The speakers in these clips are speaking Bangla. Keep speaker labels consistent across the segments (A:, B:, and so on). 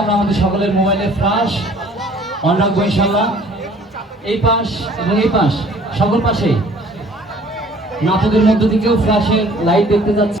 A: আমরা আমাদের সকলের মোবাইলে ফ্লাশ অন রাখব ইনশাল্লাহ এই পাশ এবং এই পাশ, সকল পাশে। নাটকের মধ্য থেকেও ফ্লাশের লাইট দেখতে যাচ্ছে।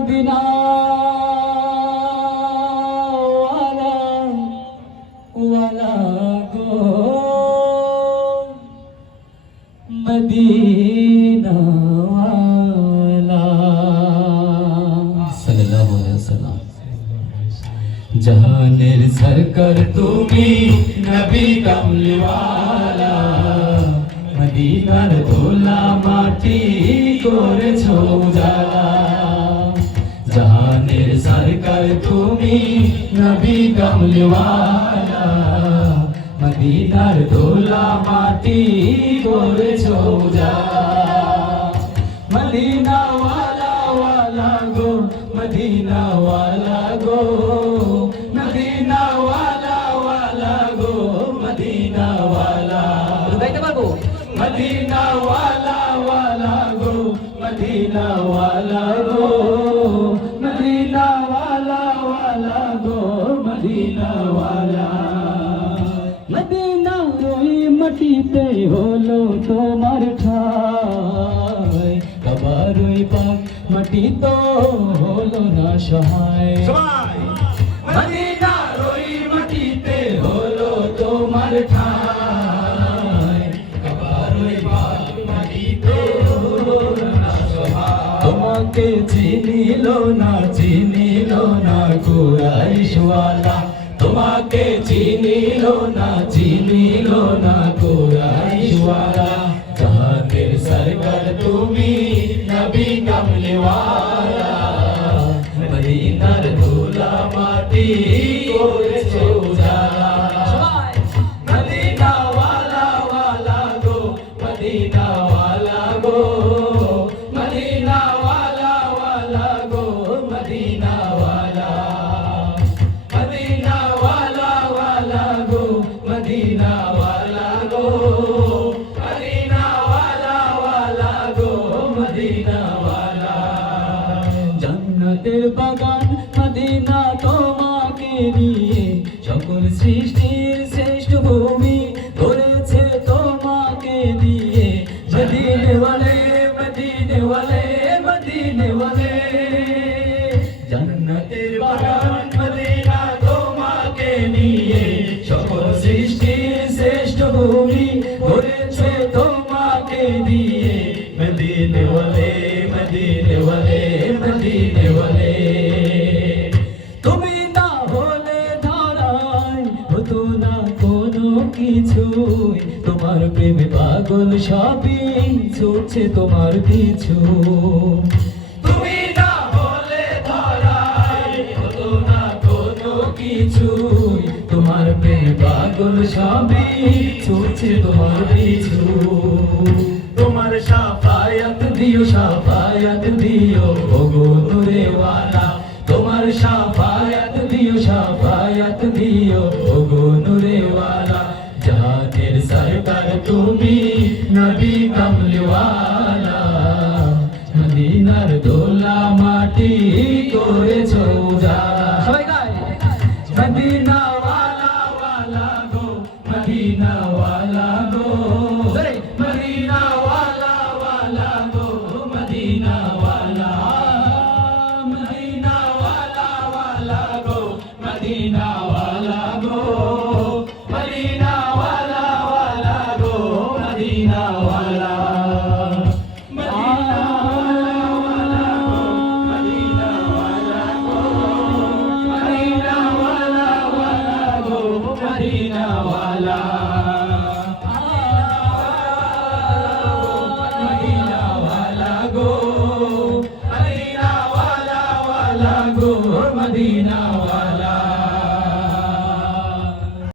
A: মদিনা ওয়ালা ওয়ালা গো মদিনা ওয়ালা সাল্লাল্লাহু আলাইহি ওয়াসাল্লাম জাহানের সরকার তুমি নবী কামলিওয়ালা মদিনার ধুলা মাটি করেছ জালা নবী কামলিওয়ালা মদিনার ধুলা মাটি করেছ জালা মদিনা ওয়ালা ওয়ালা গো মদিনা ওয়ালা গো মদিনা ওয়ালা ওয়ালা গো মদিনা ওয়ালা গাইতে পারব? মদিনা ওয়ালা ওয়ালা গো মদিনা ওয়ালা গো। মাটিতে হলো তোমার ঠাই। কবার ওই পাক মাটি তো হলো না সহায়। মদিনার ওই মাটিতে হলো তোমার ঠাই। কবার ওই পাক মাটিতে হলো না সহায়। তোমাকে চিনিল না চিনিল না কুরাইশওয়ালা। তোমাকে চিনিল না চিনিল না কুরাইশওয়ালা। সৃষ্টির শ্রেষ্ঠ ভূমি ধরেছে তোমাকে দিয়ে। মদিনে ওয়ালে মদিনে ওয়ালে মদিনে ওয়ালে। জান্নাতের বাগান, মদিনা তোমাকে হতো না কোনো কিছুই। তোমার প্রেমে পাগল সবই ছুটছে তোমার পিছু। তোমার প্রেমে পাগল সবই ছুটছে তোমার পিছু। তোমার সাফায়াত দিও সাফায়াত দিও, ওগো তোমার সাফায়াত দিও, সাফায়াত দিও ওগো নূরে ওয়ালা। জাহানের সরকার তুমি নবী কামলিওয়ালা। মদিনার দোলা মাটি করেছ উজালা